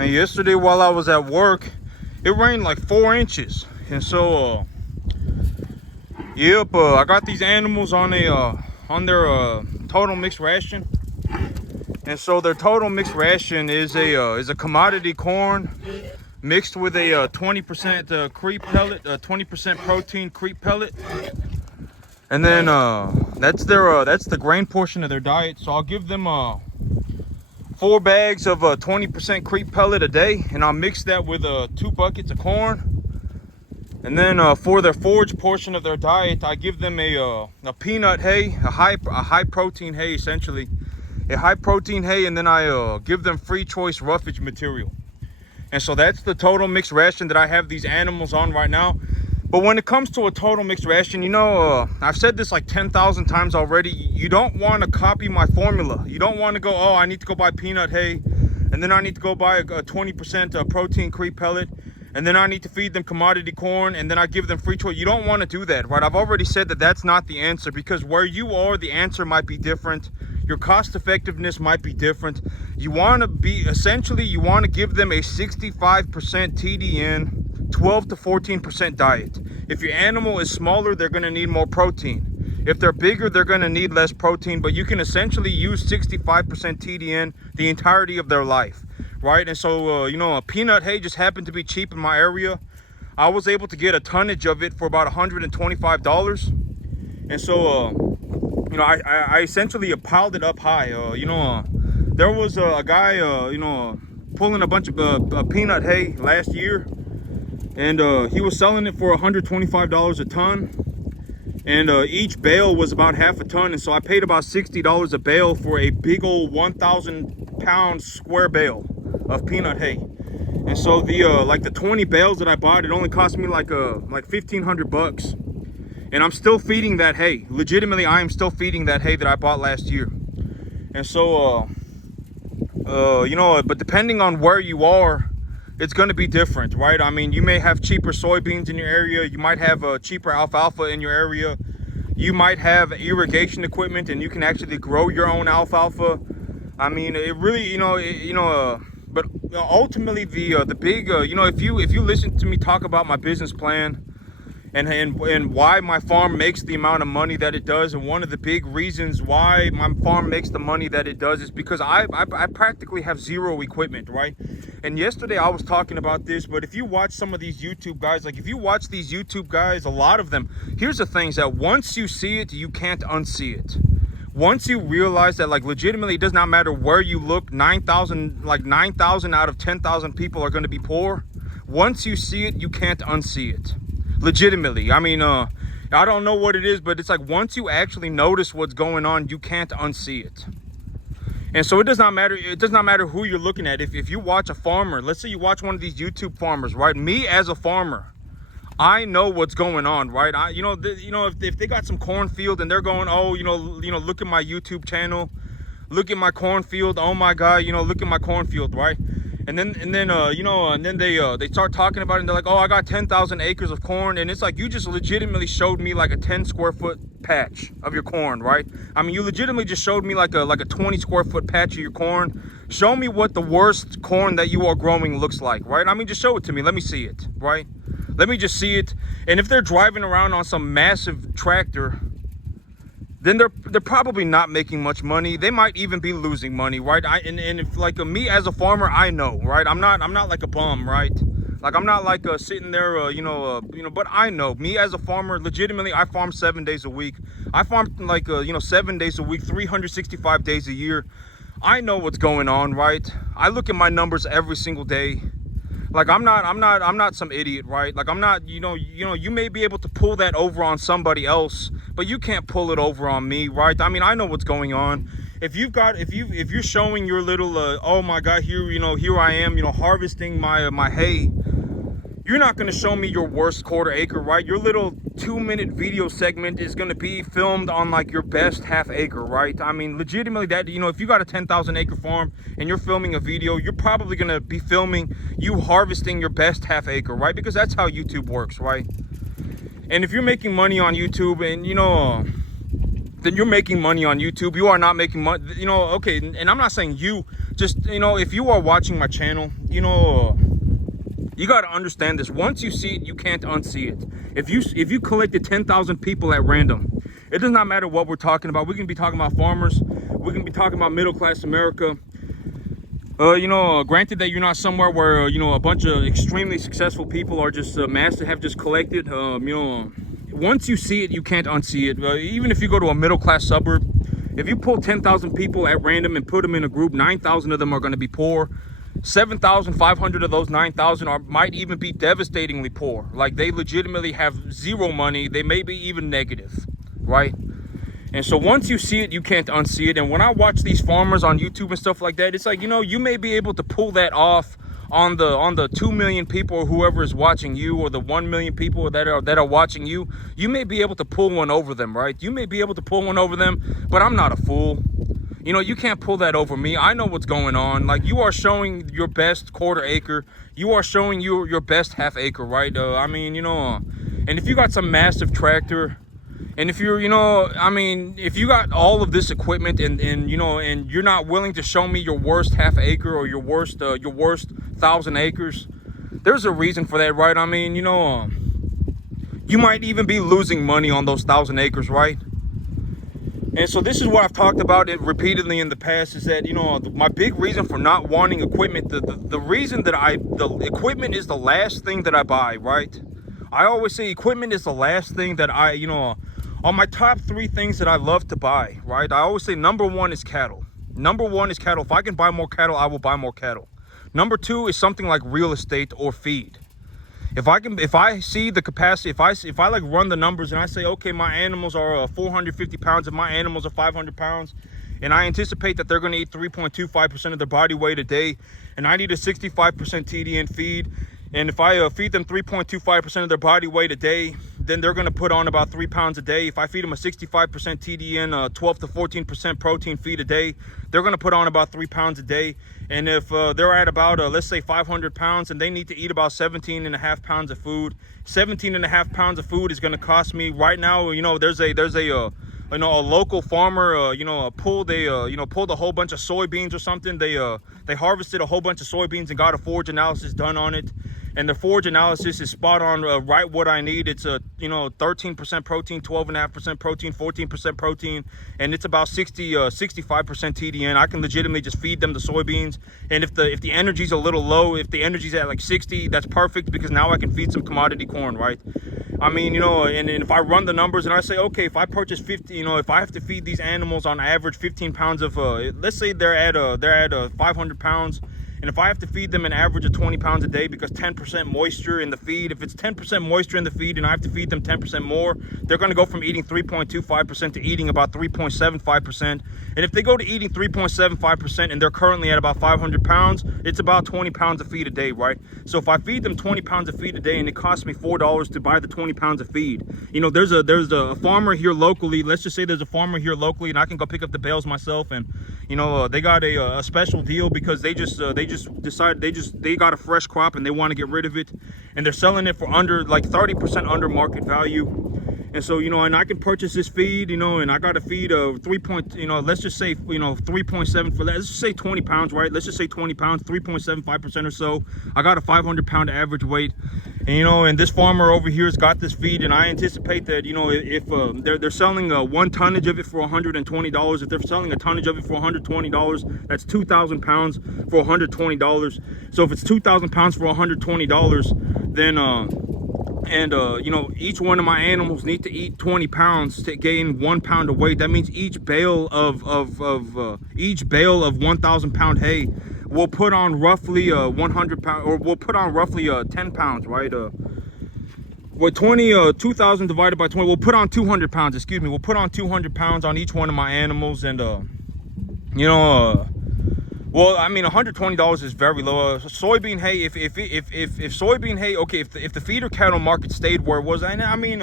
And yesterday while I was at work, it rained like 4 inches. And so, I got these animals on their total mixed ration. And so their total mixed ration is a commodity corn mixed with a 20% creep pellet, 20% protein creep pellet. And then that's the grain portion of their diet. So I'll give them 4 bags of 20% creep pellet a day, and I'll mix that with 2 buckets of corn. And then for their forage portion of their diet, I give them a peanut hay, a high protein hay, essentially a high protein hay, and then I give them free choice roughage material. And so that's the total mixed ration that I have these animals on right now. But when it comes to a total mixed ration, I've said this like 10,000 times already. You don't want to copy my formula. You don't want to go, oh, I need to go buy peanut hay, and then I need to go buy a 20% protein creep pellet, and then I need to feed them commodity corn, and then I give them free choice. You don't want to do that, right? I've already said that that's not the answer, because where you are, the answer might be different. Your cost effectiveness might be different. You want to give them a 65% TDN, 12 to 14% diet. If your animal is smaller, they're going to need more protein. If they're bigger, they're going to need less protein, but you can essentially use 65% TDN the entirety of their life, right? And so, a peanut hay just happened to be cheap in my area. I was able to get a tonnage of it for about $125. And so, I essentially piled it up high. There was a guy, pulling a bunch of peanut hay last year, and he was selling it for $125 a ton. And each bale was about half a ton, and so I paid about $60 a bale for a big old 1,000-pound square bale of peanut hay. And so the 20 bales that I bought, it only cost me like $1,500. And I'm still feeding that hay. Legitimately, I am still feeding that hay that I bought last year. And so, but depending on where you are, it's going to be different, right? I mean, you may have cheaper soybeans in your area. You might have cheaper alfalfa in your area. You might have irrigation equipment, and you can actually grow your own alfalfa. I mean, it really, but ultimately the big, if you listen to me talk about my business plan, and why my farm makes the amount of money that it does, and one of the big reasons why my farm makes the money that it does is because I practically have zero equipment, right? And yesterday I was talking about this, but if you watch some of these YouTube guys, a lot of them, here's the things that once you see it, you can't unsee it. Once you realize that, like, legitimately, it does not matter where you look, 9,000 out of 10,000 people are going to be poor. Once you see it, you can't unsee it. Legitimately. I mean, I don't know what it is, but it's like once you actually notice what's going on, you can't unsee it. And so it does not matter who you're looking at. If you watch a farmer, let's say you watch one of these YouTube farmers, right? Me as a farmer, I know what's going on, right? If they got some cornfield and they're going, oh, look at my YouTube channel, look at my cornfield, oh my God, look at my cornfield, right? And then they start talking about it, and they're like, oh, I got 10,000 acres of corn. And it's like, you just legitimately showed me like a 10 square foot patch of your corn, right? I mean, you legitimately just showed me like a 20 square foot patch of your corn. Show me what the worst corn that you are growing looks like, right? I mean, just show it to me. Let me see it, right? Let me just see it. And if they're driving around on some massive tractor, then they're probably not making much money. They might even be losing money, right? And if like me as a farmer, I know, right? I'm not like a bum, right? Like, I'm not like sitting there, but I know, me as a farmer, legitimately, I farm 7 days a week. I farm like 7 days a week, 365 days a year. I know what's going on, right? I look at my numbers every single day. Like, I'm not some idiot, right? Like, I'm not, you may be able to pull that over on somebody else, but you can't pull it over on me, right? I mean, I know what's going on. If you're showing your little, oh my God, here I am, harvesting my hay, you're not going to show me your worst quarter acre, right? Your little 2-minute video segment is going to be filmed on like your best half acre, right? I mean, legitimately, that, if you got a 10,000 acre farm and you're filming a video, you're probably going to be filming you harvesting your best half acre, right? Because that's how YouTube works, right? And if you're making money on YouTube, and then you're making money on YouTube, you are not making money, okay. And I'm not saying you just, you know, if you are watching my channel, you know, you got to understand this. Once you see it, you can't unsee it. If you collected 10,000 people at random, it does not matter what we're talking about. We can be talking about farmers. We can be talking about middle-class America. You know, granted that you're not somewhere where, you know, a bunch of extremely successful people are just have just collected. You know, once you see it, you can't unsee it. Even if you go to a middle-class suburb, if you pull 10,000 people at random and put them in a group, 9,000 of them are going to be poor. 7,500 of those 9,000 might even be devastatingly poor. Like, they legitimately have zero money. They may be even negative, right? And so once you see it, you can't unsee it. And when I watch these farmers on YouTube and stuff like that, it's like, you know, you may be able to pull that off on the 2 million people or whoever is watching you, or the 1 million people that are watching you. You may be able to pull one over them, right? You may be able to pull one over them, but I'm not a fool. You know, you can't pull that over me. I know what's going on. Like, you are showing your best quarter acre. You are showing your best half acre, right? I mean, you know, and if you got some massive tractor, and if you're, you know, I mean, if you got all of this equipment and you know, and you're not willing to show me your worst half acre or your worst 1,000 acres, there's a reason for that, right? I mean, you know, you might even be losing money on those 1,000 acres, right? And so this is what I've talked about it repeatedly in the past, is that, you know, my big reason for not wanting equipment, the reason that the equipment is the last thing that I buy, right? I always say equipment is the last thing that I, you know, on my top 3 things that I love to buy, right? I always say number 1 is cattle. Number 1 is cattle. If I can buy more cattle, I will buy more cattle. Number 2 is something like real estate or feed. If I see the capacity, if I like run the numbers and I say, okay, my animals are 450 pounds and my animals are 500 pounds, and I anticipate that they're going to eat 3.25% of their body weight a day, and I need a 65% TDN feed, and if I feed them 3.25% of their body weight a day, then they're going to put on about 3 pounds a day. If I feed them a 65% TDN, 12 to 14% protein feed a day, they're going to put on about 3 pounds a day. And if they're at about, let's say 500 pounds, and they need to eat about 17.5 pounds of food, 17.5 pounds of food is going to cost me right now. You know, there's a you know, a local farmer, you know, pulled a whole bunch of soybeans or something. They harvested a whole bunch of soybeans and got a forage analysis done on it. And the forage analysis is spot on, right what I need. It's a, you know, 13% protein, 12.5% protein, 14% protein, and it's about 65% TDN. I can legitimately just feed them the soybeans. And if the energy's a little low, if the energy's at like 60, that's perfect, because now I can feed some commodity corn, right? I mean, you know, and if I run the numbers and I say, okay, if I purchase 50, you know, if I have to feed these animals on average 15 pounds of, let's say they're at 500 pounds. And if I have to feed them an average of 20 pounds a day, because 10% moisture in the feed, if it's 10% moisture in the feed and I have to feed them 10% more, they're going to go from eating 3.25% to eating about 3.75%. And if they go to eating 3.75% and they're currently at about 500 pounds, it's about 20 pounds of feed a day, right? So if I feed them 20 pounds of feed a day and it costs me $4 to buy the 20 pounds of feed, you know, there's a farmer here locally. Let's just say there's a farmer here locally and I can go pick up the bales myself, and, you know, they got a special deal because they got a fresh crop and they want to get rid of it, and they're selling it for under, like, 30% under market value. And so, you know, and I can purchase this feed, you know, and I got to feed let's just say, you know, 3.7 for that. Let's just say 20 pounds, right? Let's just say 20 pounds, 3.75% or so. I got a 500 pound average weight. And, you know, and this farmer over here has got this feed, and I anticipate that, you know, if they're selling one tonnage of it for $120, if they're selling a tonnage of it for $120, that's 2,000 pounds for $120. So if it's 2,000 pounds for $120, then you know, each one of my animals need to eat 20 pounds to gain 1 pound of weight. That means each bale of 1,000 pound hay will put on roughly 100 pounds, or will put on roughly 10 pounds, right? With 2,000 divided by 20, we'll put on 200 pounds, excuse me. We'll put on 200 pounds on each one of my animals. And, you know, well, I mean, $120 is very low. Soybean hay, if soybean hay, okay, if the feeder cattle market stayed where it was, and I mean,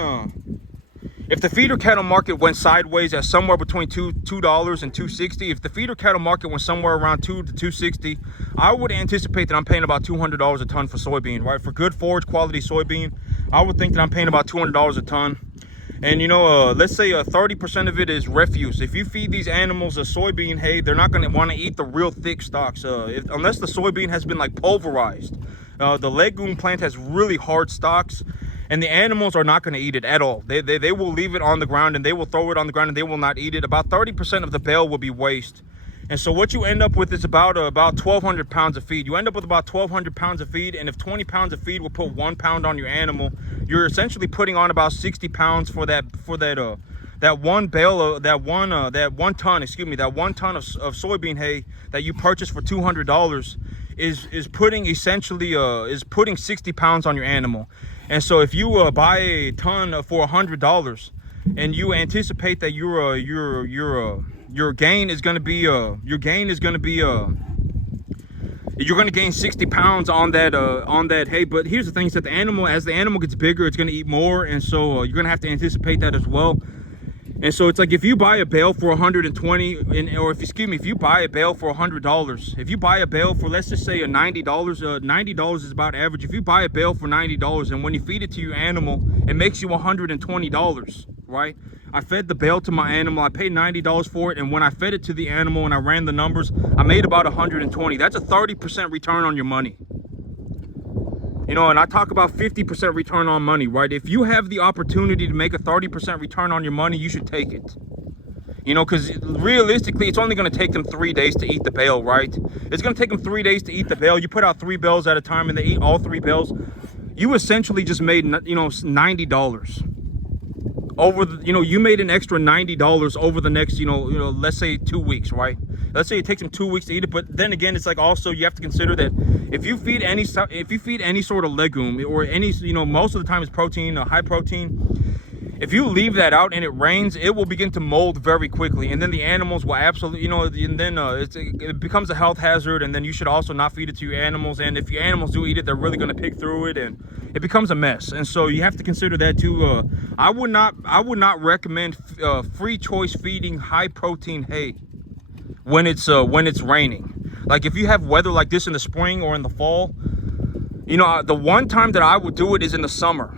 if the feeder cattle market went sideways at somewhere between $2 and $2.60, if the feeder cattle market went somewhere around $2 to $2.60, I would anticipate that I'm paying about $200 a ton for soybean, right? For good forage quality soybean, I would think that I'm paying about $200 a ton. And you know, let's say 30% of it is refuse. If you feed these animals a soybean hay, they're not going to want to eat the real thick stalks, unless the soybean has been like pulverized. The legume plant has really hard stalks, and the animals are not going to eat it at all. They will leave it on the ground, and they will throw it on the ground, and they will not eat it. About 30% of the bale will be waste. And so what you end up with is about 1,200 pounds of feed. You end up with about 1,200 pounds of feed, and if 20 pounds of feed will put 1 pound on your animal, you're essentially putting on about 60 pounds for that one bale, that one ton of soybean hay that you purchased for $200 is putting essentially 60 pounds on your animal. And so if you buy a ton for $100, and you anticipate that your gain is going to be you're going to gain 60 pounds on that hay. But here's the thing, is that as the animal gets bigger, it's going to eat more, and so you're going to have to anticipate that as well. And so it's like, if you buy a bale for 120, if you buy a bale for $100, if you buy a bale for, let's just say, $90, $90 is about average. If you buy a bale for $90, and when you feed it to your animal, it makes you $120, right? I fed the bale to my animal, I paid $90 for it, and when I fed it to the animal and I ran the numbers, I made about $120. That's a 30% return on your money. You know, and I talk about 50% return on money, right? If you have the opportunity to make a 30% return on your money, you should take it. You know, because realistically, it's only going to take them 3 days to eat the bale, right? It's going to take them 3 days to eat the bale. You put out 3 bales at a time, and they eat all 3 bales. You essentially just made, you know, $90 over the, you know, you made an extra $90 over the next, you know, let's say 2 weeks, right? Let's say it takes them 2 weeks to eat it. But then again, it's like, also you have to consider that if you feed any sort of legume, or any, you know, most of the time it's protein, high protein. If you leave that out and it rains, it will begin to mold very quickly, and then the animals will absolutely, you know, and then it becomes a health hazard. And then you should also not feed it to your animals, and if your animals do eat it, they're really going to pick through it, and it becomes a mess. And so you have to consider that too. I would not recommend free choice feeding high protein hay when it's raining. Like, if you have weather like this in the spring or in the fall, you know, the one time that I would do it is in the summer.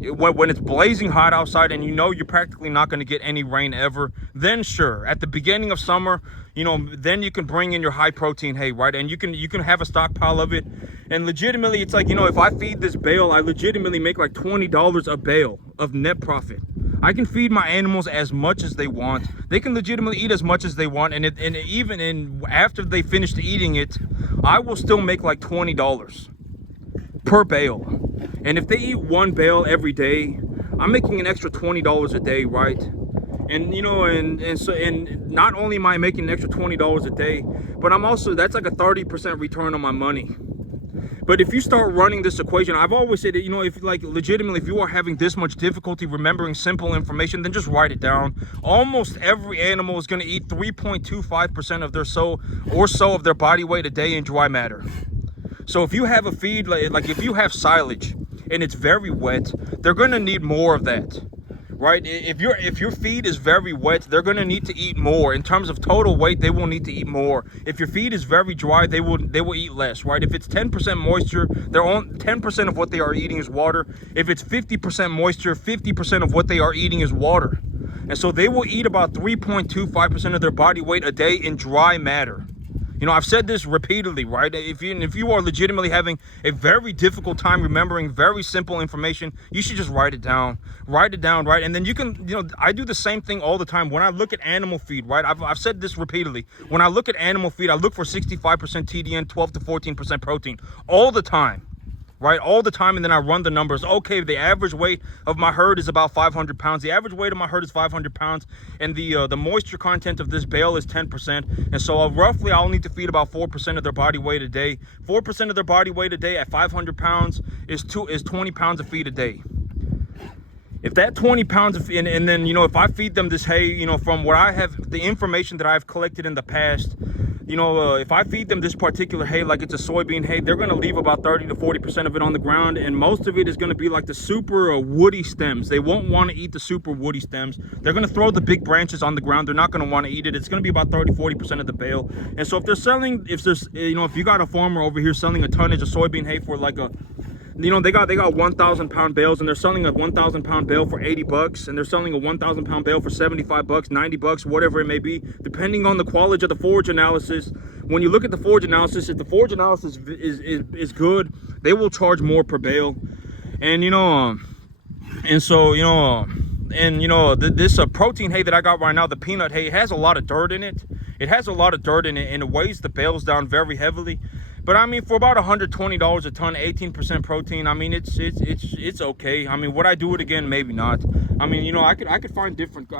When it's blazing hot outside, and you know you're practically not going to get any rain ever, then sure, at the beginning of summer, you know, then you can bring in your high protein hay, right? And you can have a stockpile of it. And legitimately, it's like, you know, if I feed this bale, I legitimately make like $20 a bale of net profit. I can feed my animals as much as they want. They can legitimately eat as much as they want, and even after they finished eating it, I will still make like $20 per bale. And if they eat 1 bale every day, I'm making an extra $20 a day, right? And you know, and not only am I making an extra $20 a day, but I'm also, that's like a 30% return on my money. But if you start running this equation, I've always said that, you know, if like legitimately, if you are having this much difficulty remembering simple information, then just write it down. Almost every animal is going to eat 3.25% of their of their body weight a day in dry matter. So if you have a feed, like if you have silage and it's very wet, they're going to need more of that, right? If your feed is very wet, they're going to need to eat more. In terms of total weight, they will need to eat more. If your feed is very dry, they will eat less, right? If it's 10% moisture, 10% of what they are eating is water. If it's 50% moisture, 50% of what they are eating is water. And so they will eat about 3.25% of their body weight a day in dry matter. You know, I've said this repeatedly, right? If you are legitimately having a very difficult time remembering very simple information, you should just write it down. Write it down, right? And then you can, you know, I do the same thing all the time. When I look at animal feed, right? I've said this repeatedly. When I look at animal feed, I look for 65% TDN, 12 to 14% protein all the time. Right, all the time, and then I run the numbers. Okay, the average weight of my herd is about 500 pounds. The average weight of my herd is 500 pounds, and the moisture content of this bale is 10%. And so roughly, I'll need to feed about 4% of their body weight a day. 4% of their body weight a day at 500 pounds is 20 pounds of feed a day. If that 20 pounds of, and then, you know, if I feed them this hay, you know, from what I have, the information that I've collected in the past, you know, if I feed them this particular hay, like it's a soybean hay, they're going to leave about 30 to 40% of it on the ground. And most of it is going to be like the super woody stems. They won't want to eat the super woody stems. They're going to throw the big branches on the ground. They're not going to want to eat it. It's going to be about 30, 40% of the bale. And so if you got a farmer over here selling a tonnage of soybean hay for like you know, they got 1,000 pound bales, and they're selling a 1,000 pound bale for 80 bucks, and they're selling a 1,000 pound bale for 75 bucks, 90 bucks, whatever it may be, depending on the quality of the forage analysis. When you look at the forage analysis, if the forage analysis is good, they will charge more per bale. And you know, and so, you know, this protein hay that I got right now, the peanut hay, has a lot of dirt in it. It has a lot of dirt in it, and it weighs the bales down very heavily. But I mean, for about $120 a ton, 18% protein, I mean, it's okay. I mean, would I do it again? Maybe not. I mean, you know, I can find different, you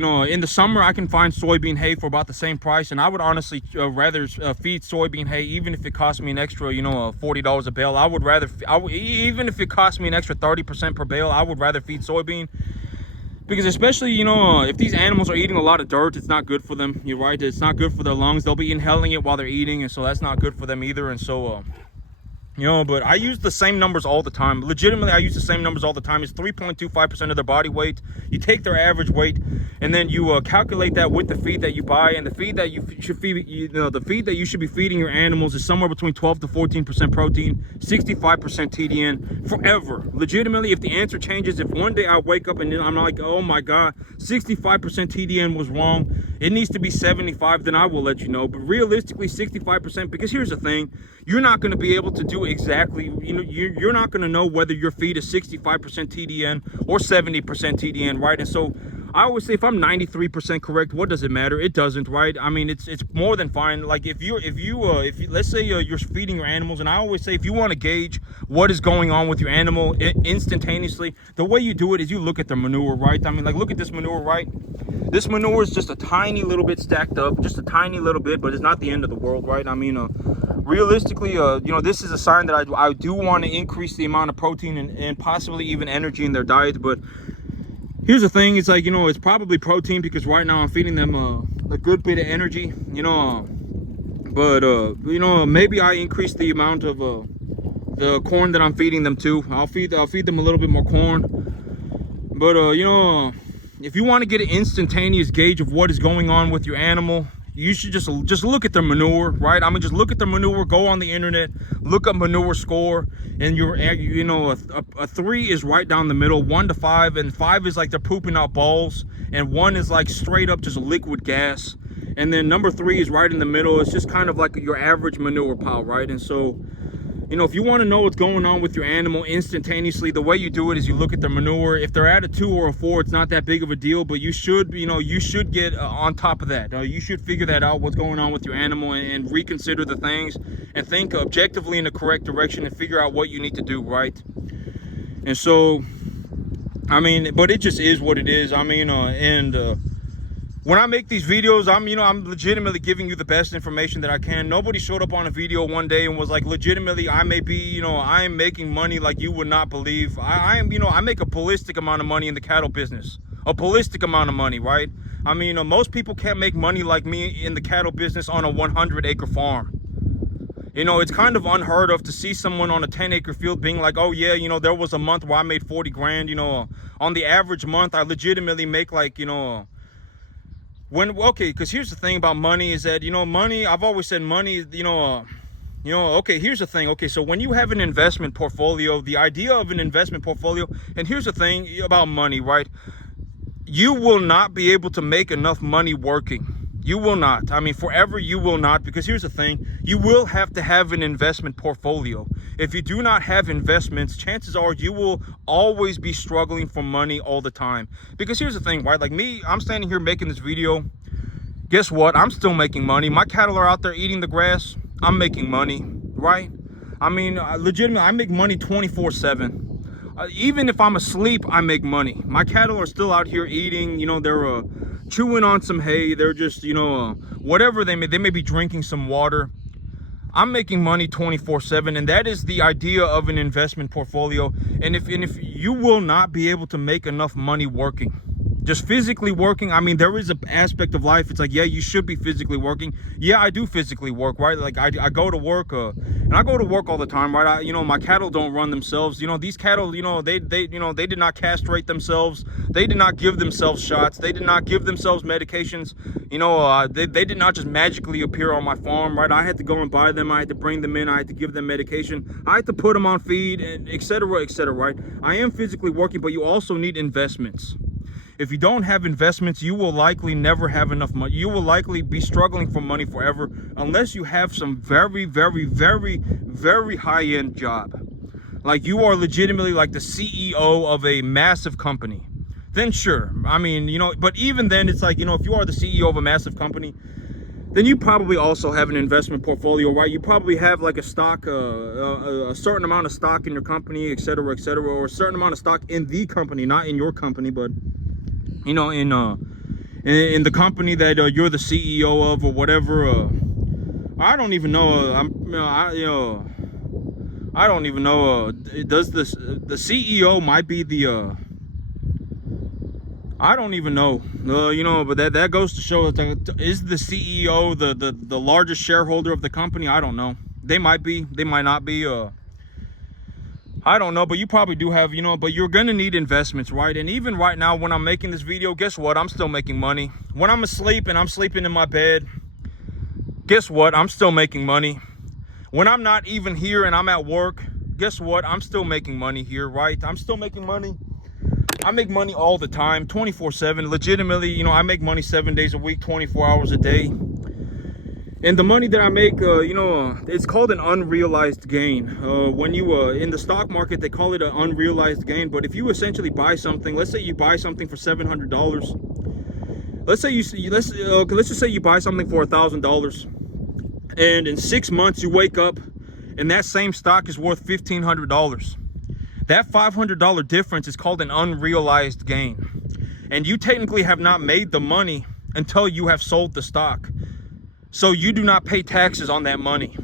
know, in the summer I can find soybean hay for about the same price, and I would honestly rather feed soybean hay, even if it cost me an extra, you know, $40 a bale. I would rather, even if it cost me an extra 30% per bale, I would rather feed soybean. Because especially, you know, if these animals are eating a lot of dirt, it's not good for them. You're right, it's not good for their lungs. They'll be inhaling it while they're eating, and so that's not good for them either. And so, you know, but I use the same numbers all the time. Legitimately, I use the same numbers all the time. It's 3.25% of their body weight. You take their average weight, and then you calculate that with the feed that you buy, and the feed that you should feed, you know, the feed that you should be feeding your animals is somewhere between 12 to 14% protein, 65% TDN forever. Legitimately, if the answer changes, if one day I wake up and then I'm like, oh my God, 65% TDN was wrong, it needs to be 75, then I will let you know. But realistically, 65%, because here's the thing, you're not going to be able to do exactly, you know, you're not going to know whether your feed is 65% TDN or 70% TDN, right? And so I always say, if I'm 93% correct, what does it matter? It doesn't, right? I mean, it's more than fine. Like if you let's say you're feeding your animals, and I always say, if you want to gauge what is going on with your animal instantaneously, the way you do it is you look at the manure, right? I mean, like, look at this manure, right? This manure is just a tiny little bit stacked up, just a tiny little bit, but it's not the end of the world, right? I mean, realistically, you know, this is a sign that I do want to increase the amount of protein and possibly even energy in their diet. But here's the thing, it's like, you know, it's probably protein, because right now I'm feeding them a good bit of energy, you know, but you know, maybe I increase the amount of the corn that I'm feeding them too. I'll feed them a little bit more corn. But you know, if you want to get an instantaneous gauge of what is going on with your animal, you should just look at their manure, right? I mean, just look at their manure, go on the internet, look up manure score, and you know, a 3 is right down the middle, 1 to 5, and 5 is like they're pooping out balls, and 1 is like straight up just liquid gas, and then number 3 is right in the middle. It's just kind of like your average manure pile, right? And so, you know, if you want to know what's going on with your animal instantaneously, the way you do it is you look at their manure. If they're at a 2 or a 4, it's not that big of a deal, but you should, you know, you should get on top of that. You should figure that out, what's going on with your animal, and reconsider the things, and think objectively in the correct direction, and figure out what you need to do, right? And so, I mean, but it just is what it is. I mean, when I make these videos, I'm legitimately giving you the best information that I can. Nobody showed up on a video one day and was like, legitimately, I am making money like you would not believe. I make a ballistic amount of money in the cattle business. A ballistic amount of money, right? I mean, most people can't make money like me in the cattle business on a 100-acre farm. You know, it's kind of unheard of to see someone on a 10-acre field being like, oh yeah, you know, there was a month where I made 40 grand, you know. On the average month, I legitimately make like, you know, because here's the thing about money is that, you know, money, I've always said money, okay, here's the thing. Okay, so when you have an investment portfolio, the idea of an investment portfolio, and here's the thing about money, right? You will not be able to make enough money working. You will not. I mean, forever you will not, because here's the thing. You will have to have an investment portfolio. If you do not have investments, chances are you will always be struggling for money all the time. Because here's the thing, right? Like me, I'm standing here making this video. Guess what? I'm still making money. My cattle are out there eating the grass. I'm making money, right? I mean, legitimately, I make money 24/7. Even if I'm asleep, I make money. My cattle are still out here eating. You know, they're chewing on some hay. They're just, you know, whatever they may be drinking some water. I'm making money 24/7, and that is the idea of an investment portfolio. And if you will not be able to make enough money working, Just physically working, I mean, there is an aspect of life. It's like, yeah, you should be physically working. Yeah, I do physically work, right? Like I go to work, and I go to work all the time, right? My cattle don't run themselves. These cattle, they did not castrate themselves. They did not give themselves shots. They did not give themselves medications. They did not just magically appear on my farm, right? I had to go and buy them. I had to bring them in. I had to give them medication. I had to put them on feed, and et cetera, right? I am physically working, but you also need investments. If you don't have investments, you will likely never have enough money. You will likely be struggling for money forever unless you have some very, very, very, very high-end job. Like you are legitimately like the CEO of a massive company. Then sure. I mean, but even then it's like, if you are the CEO of a massive company, then you probably also have an investment portfolio, right? You probably have like a stock, a certain amount of stock in your company, et cetera, or a certain amount of stock in the company, not in your company, but in the company that you're the CEO of or whatever. I don't even know. I don't even know. Does the CEO might be the I don't even know. But that goes to show that is the CEO the largest shareholder of the company? I don't know. They might be. They might not be. I don't know, but you probably do have, but you're going to need investments, right? And even right now, when I'm making this video, guess what? I'm still making money. When I'm asleep and I'm sleeping in my bed, guess what? I'm still making money. When I'm not even here and I'm at work, guess what? I'm still making money here, right? I'm still making money. I make money all the time, 24/7. Legitimately, I make money 7 days a week, 24 hours a day. And the money that I make, it's called an unrealized gain. When you, in the stock market, they call it an unrealized gain. But if you essentially buy something, let's say you buy something for $700. Let's just say you buy something for $1,000. And in 6 months, you wake up and that same stock is worth $1,500. That $500 difference is called an unrealized gain. And you technically have not made the money until you have sold the stock. So you do not pay taxes on that money.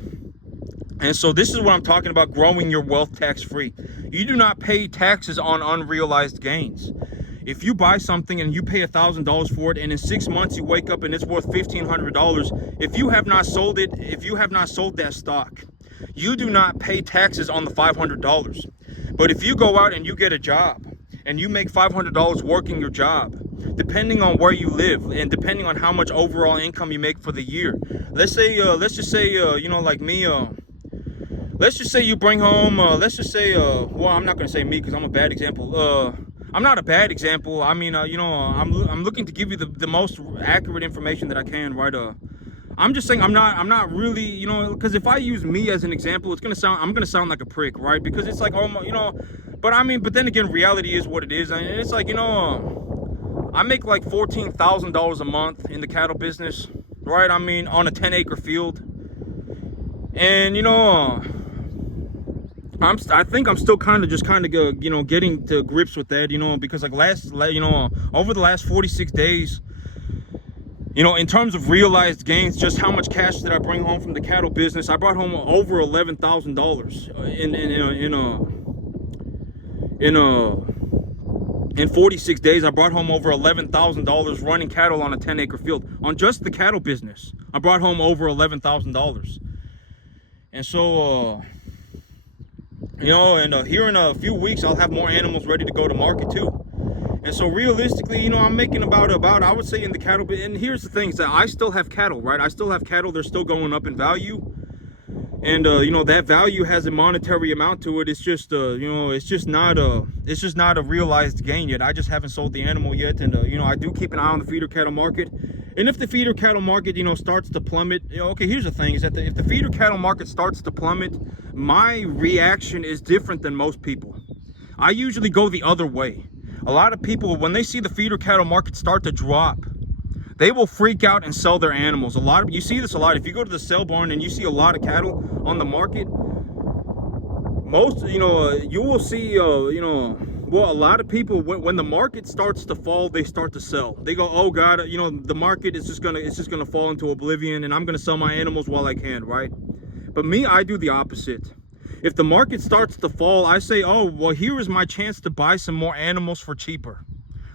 And so this is what I'm talking about, growing your wealth tax-free. You do not pay taxes on unrealized gains. If you buy something and you pay $1,000 for it, and in 6 months you wake up and it's worth $1,500, if you have not sold it, if you have not sold that stock, you do not pay taxes on the $500. But if you go out and you get a job and you make $500 working your job, depending on where you live and depending on how much overall income you make for the year, let's just say like me, let's just say you bring home, well, I'm not gonna say me because I'm a bad example. I'm not a bad example. I mean, I'm looking to give you the most accurate information that I can, right? I'm just saying I'm not really, because if I use me as an example, I'm gonna sound like a prick, right? Because it's like, but then again, reality is what it is. And it's like, I make like $14,000 a month in the cattle business, right? I mean, on a 10-acre field. And, I think I'm still kind of getting to grips with that, because like over the last 46 days, in terms of realized gains, just how much cash did I bring home from the cattle business? I brought home over $11,000 in 46 days. I brought home over $11,000 running cattle on a 10-acre field. On just the cattle business, I brought home over $11,000. And so, here in a few weeks, I'll have more animals ready to go to market too. And so realistically, I'm making about I would say in the cattle bit. And here's the thing, is that I still have cattle, right? I still have cattle. They're still going up in value. And that value has a monetary amount to it. It's just it's just not a realized gain yet. I just haven't sold the animal yet. And I do keep an eye on the feeder cattle market. And if the feeder cattle market starts to plummet, okay, here's the thing, is that if the feeder cattle market starts to plummet, my reaction is different than most people. I usually go the other way. A lot of people, when they see the feeder cattle market start to drop, they will freak out and sell their animals. You see this a lot. If you go to the sale barn and you see a lot of cattle on the market, you will see, well, a lot of people, when the market starts to fall, they start to sell. They go, oh God, the market is just gonna fall into oblivion, and I'm gonna sell my animals while I can, right? But me, I do the opposite. If the market starts to fall, I say, oh, well, here is my chance to buy some more animals for cheaper.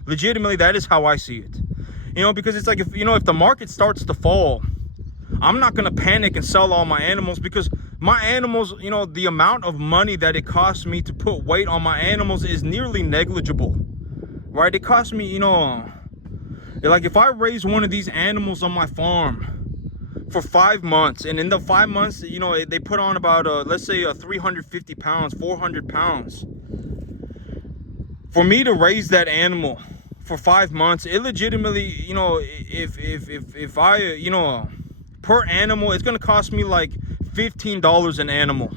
Legitimately, that is how I see it. Because it's like, if the market starts to fall, I'm not going to panic and sell all my animals, because my animals, the amount of money that it costs me to put weight on my animals is nearly negligible, right? It costs me, like if I raise one of these animals on my farm for 5 months, and in the 5 months, they put on about, let's say 350 pounds, 400 pounds. For me to raise that animal for 5 months, it legitimately, if I, per animal, it's going to cost me like $15 an animal.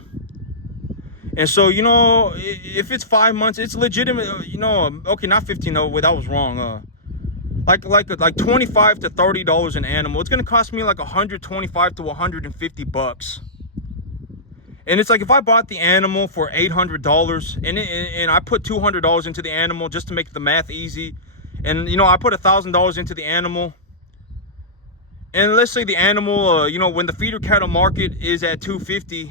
And so, if it's 5 months, it's legitimate, okay, not 15, no, that was wrong. Like $25 to $30 an animal. It's going to cost me like $125 to $150. And it's like, if I bought the animal for $800 and I put $200 into the animal just to make the math easy, and I put $1,000 into the animal, and let's say the animal, when the feeder cattle market is at 250,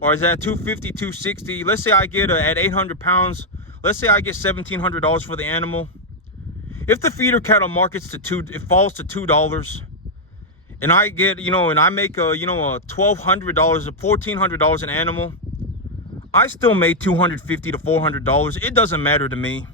or is at 250, 260, let's say I get at 800 pounds, let's say I get $1,700 for the animal. If the feeder cattle market's it falls to $2, and I get, and I make a $1,200, $1,400 an animal, I still made $250 to $400. It doesn't matter to me,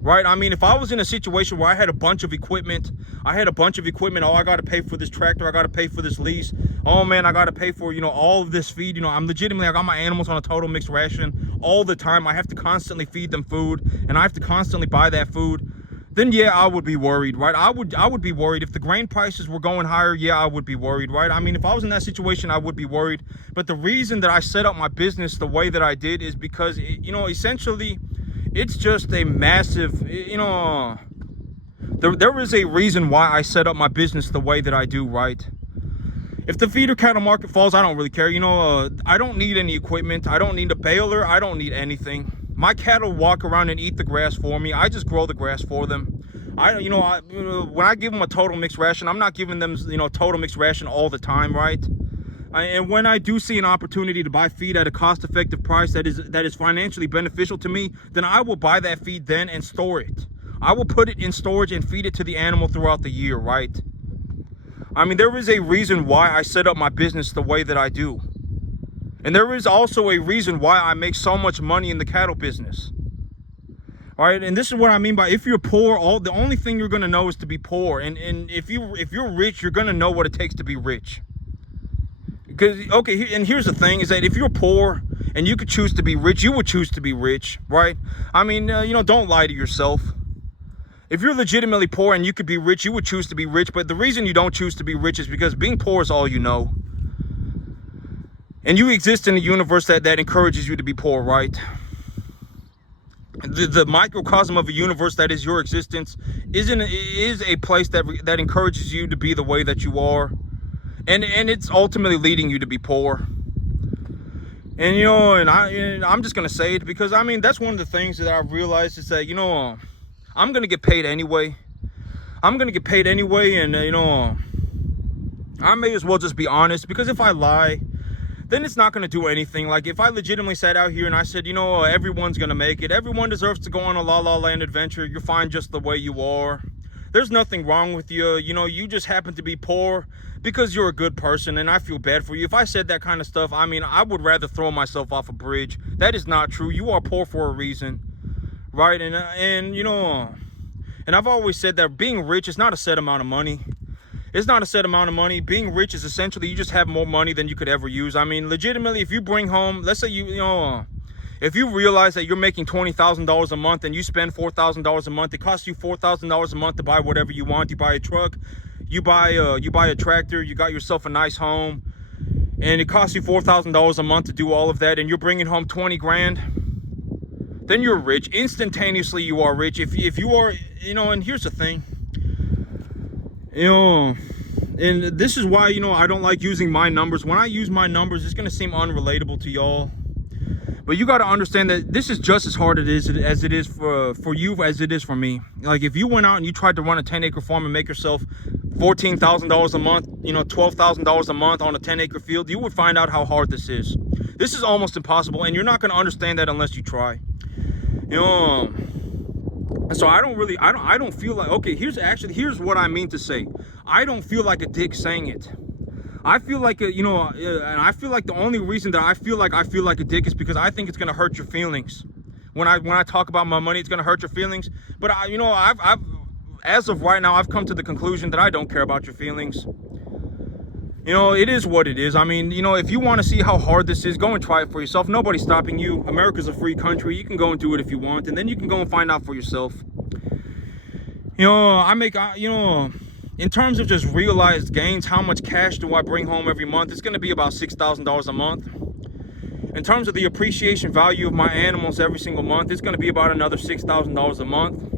right? I mean, if I was in a situation where I had a bunch of equipment, oh, I got to pay for this tractor, I got to pay for this lease, oh man, I got to pay for, all of this feed, I got my animals on a total mixed ration all the time. I have to constantly feed them food, and I have to constantly buy that food. Then yeah, I would be worried, right? I would be worried if the grain prices were going higher. Yeah, I would be worried, right? I mean, if I was in that situation, I would be worried. But the reason that I set up my business the way that I did is because, essentially, it's just a massive, there is a reason why I set up my business the way that I do, right? If the feeder cattle market falls, I don't really care. I don't need any equipment. I don't need a baler. I don't need anything. My cattle walk around and eat the grass for me. I just grow the grass for them. When I give them a total mixed ration, I'm not giving them, total mixed ration all the time, right? And when I do see an opportunity to buy feed at a cost-effective price that is financially beneficial to me, then I will buy that feed then and store it. I will put it in storage and feed it to the animal throughout the year, right? I mean, there is a reason why I set up my business the way that I do. And there is also a reason why I make so much money in the cattle business. All right, and this is what I mean by, if you're poor, the only thing you're gonna know is to be poor. And if you're rich, you're gonna know what it takes to be rich. Because, okay, and here's the thing, is that if you're poor and you could choose to be rich, you would choose to be rich, right? I mean, don't lie to yourself. If you're legitimately poor and you could be rich, you would choose to be rich. But the reason you don't choose to be rich is because being poor is all you know. And you exist in a universe that encourages you to be poor, right? The microcosm of a universe that is your existence is a place that encourages you to be the way that you are. And it's ultimately leading you to be poor. And I'm just gonna say it because, I mean, that's one of the things that I've realized is that, I'm gonna get paid anyway. And I may as well just be honest, because if I lie, then it's not gonna do anything. Like, if I legitimately sat out here and I said, everyone's gonna make it, everyone deserves to go on a La La Land adventure, you're fine just the way you are, there's nothing wrong with you, you just happen to be poor because you're a good person, and I feel bad for you. If I said that kind of stuff, I mean, I would rather throw myself off a bridge. That is not true. You are poor for a reason, right? And I've always said that being rich is not a set amount of money. It's not a set amount of money. Being rich is essentially you just have more money than you could ever use. I mean, legitimately, if you bring home, let's say if you realize that you're making $20,000 a month and you spend $4,000 a month, it costs you $4,000 a month to buy whatever you want. You buy a truck, you buy a tractor, you got yourself a nice home, and it costs you $4,000 a month to do all of that, and you're bringing home 20 grand, then you're rich. Instantaneously, you are rich. If you are, and here's the thing, and this is why, I don't like using my numbers. When I use my numbers, it's going to seem unrelatable to y'all. But you got to understand that this is just as hard as it is for you as it is for me. Like, if you went out and you tried to run a 10-acre farm and make yourself $14,000 a month, $12,000 a month on a 10-acre field, you would find out how hard this is. This is almost impossible, and you're not going to understand that unless you try. And so I don't feel like, okay, here's what I mean to say. I don't feel like a dick saying it. I feel like and I feel like the only reason that I feel like a dick is because I think it's gonna hurt your feelings. When I talk about my money, it's gonna hurt your feelings. But I've as of right now, I've come to the conclusion that I don't care about your feelings. It is what it is. I mean, if you want to see how hard this is, go and try it for yourself. Nobody's stopping you. America's a free country. You can go and do it if you want, and then you can go and find out for yourself. In terms of just realized gains, how much cash do I bring home every month? It's going to be about $6,000 a month. In terms of the appreciation value of my animals every single month, it's going to be about another $6,000 a month.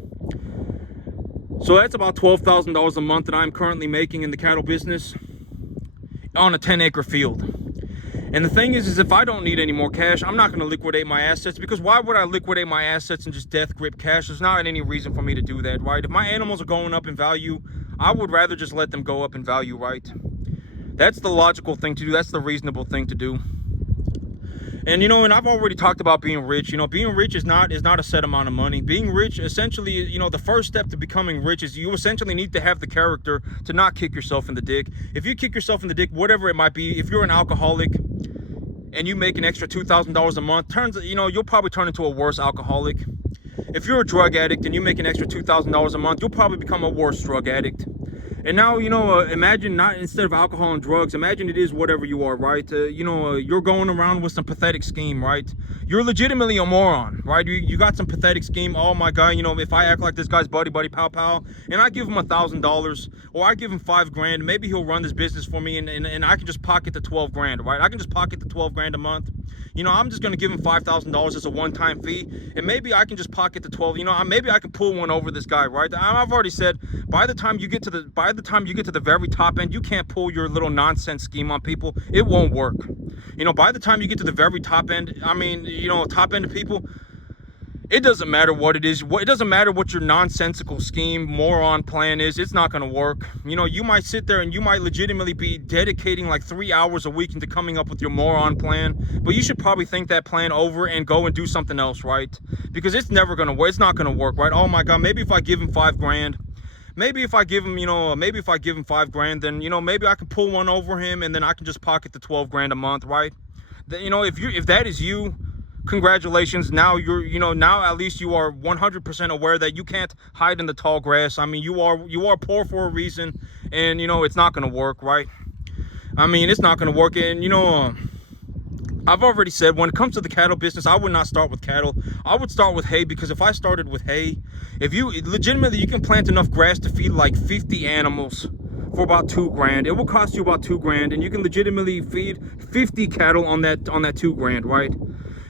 So that's about $12,000 a month that I'm currently making in the cattle business on a 10-acre field. And the thing is if I don't need any more cash, I'm not going to liquidate my assets, because why would I liquidate my assets and just death grip cash? There's not any reason for me to do that, right? If my animals are going up in value, I would rather just let them go up in value, right? That's the logical thing to do. That's the reasonable thing to do. And and I've already talked about being rich. Being rich is not a set amount of money. Being rich, essentially, the first step to becoming rich is you essentially need to have the character to not kick yourself in the dick. If you kick yourself in the dick, whatever it might be, if you're an alcoholic and you make an extra $2,000 a month, you'll probably turn into a worse alcoholic. If you're a drug addict and you make an extra $2,000 a month, you'll probably become a worse drug addict. And now, imagine not instead of alcohol and drugs, imagine it is whatever you are, right? You're going around with some pathetic scheme, right? You're legitimately a moron, right? You got some pathetic scheme. Oh my God, if I act like this guy's buddy, pal, pal, and I give him $1,000 or I give him $5,000, maybe he'll run this business for me and I can just pocket the 12 grand, right? I can just pocket the 12 grand a month. I'm just going to give him $5,000 as a one-time fee, and maybe I can just pocket the 12. Maybe I can pull one over this guy, right? I've already said, by the time you get to the very top end, you can't pull your little nonsense scheme on people. It won't work. By the time you get to the very top end, top end of people, it doesn't matter what it is. It doesn't matter what your nonsensical scheme, moron plan is. It's not going to work. You might sit there and you might legitimately be dedicating like 3 hours a week into coming up with your moron plan. But you should probably think that plan over and go and do something else, right? Because it's never going to work. It's not going to work, right? Oh my God, maybe if I give him $5,000, maybe if I give him $5,000, then, maybe I can pull one over him and then I can just pocket the 12 grand a month, right? If that is you, congratulations. Now now at least you are 100% aware that you can't hide in the tall grass. I mean, you are poor for a reason, and it's not going to work, right? I mean, it's not going to work. And I've already said, when it comes to the cattle business, I would not start with cattle. I would start with hay, because if I started with hay, if you legitimately, you can plant enough grass to feed like 50 animals for about $2,000. It will cost you about $2,000, and you can legitimately feed 50 cattle on that $2,000, right?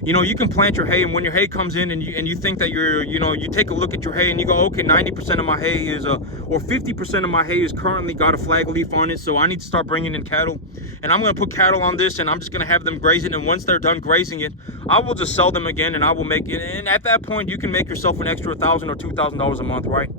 You can plant your hay, and when your hay comes in and you think that you take a look at your hay and you go, okay, 90% of my hay is or 50% of my hay is currently got a flag leaf on it, so I need to start bringing in cattle, and I'm going to put cattle on this, and I'm just going to have them graze it, and once they're done grazing it, I will just sell them again, and I will make it, and at that point you can make yourself an extra $1,000 or $2,000 a month, right?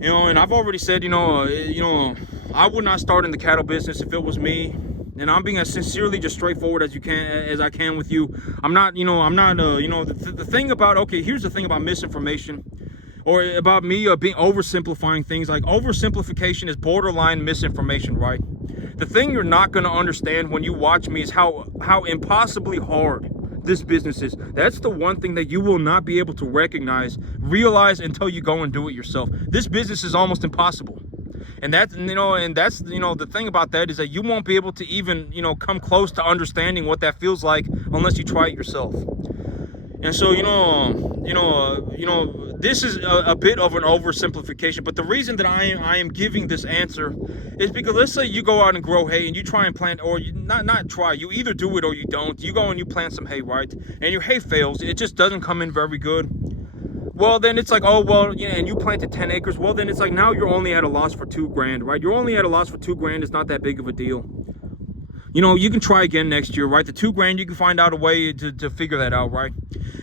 And I've already said, I would not start in the cattle business if it was me. And I'm being as sincerely just straightforward as I can with you. I'm not, the thing about, okay, here's the thing about misinformation, or about me being oversimplifying things. Like, oversimplification is borderline misinformation, right? The thing you're not going to understand when you watch me is how impossibly hard this business is. That's the one thing that you will not be able to realize until you go and do it yourself. This business is almost impossible. And that's the thing about that is that you won't be able to even, come close to understanding what that feels like unless you try it yourself. And so, this is a bit of an oversimplification, but the reason that I am giving this answer is because, let's say you go out and grow hay and you try and plant, or you not try, you either do it or you don't. You go and you plant some hay, right? And your hay fails. It just doesn't come in very good. Well, then it's like, oh, well, and you planted 10 acres. Well, then it's like, now you're only at a loss for $2,000, right? You're only at a loss for $2,000. It's not that big of a deal. You can try again next year, right? The $2,000, you can find out a way to figure that out, right?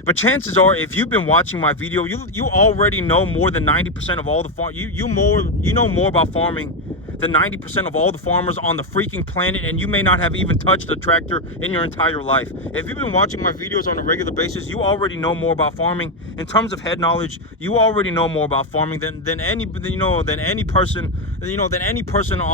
But chances are, if you've been watching my video, you already know more than 90% of all the farm. You know more about farming than 90% of all the farmers on the freaking planet, and you may not have even touched a tractor in your entire life. If you've been watching my videos on a regular basis, you already know more about farming. In terms of head knowledge, you already know more about farming than any person on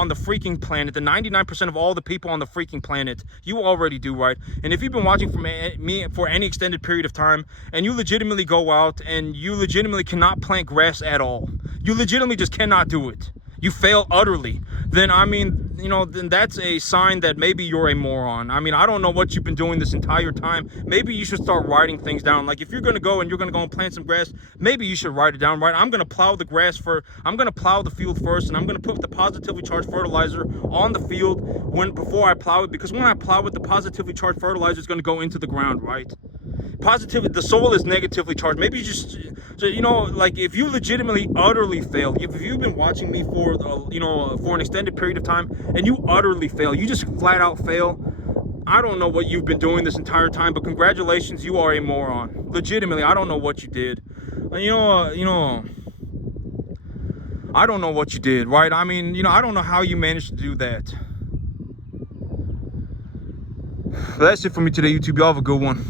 the freaking planet. The 99% of all the people on the freaking planet, you already do, right? And if you've been watching from me for any extended period of time, and you legitimately go out and you legitimately cannot plant grass at all, you legitimately just cannot do it, you fail utterly, then I mean, then that's a sign that maybe you're a moron. I mean, I don't know what you've been doing this entire time. Maybe you should start writing things down. Like, if you're gonna go and plant some grass, maybe you should write it down, right? I'm gonna plow the field first, and I'm gonna put the positively charged fertilizer on the field before I plow it, because when I plow it, the positively charged fertilizer is gonna go into the ground, right? The soil is negatively charged. Maybe you just, like, if you legitimately utterly fail, if you've been watching me for an extended period of time and you utterly fail, you just flat out fail, I don't know what you've been doing this entire time, but congratulations, you are a moron. Legitimately, I don't know what you did. I don't know what you did, right? I mean, I don't know how you managed to do that. That's it for me today, YouTube. Y'all have a good one.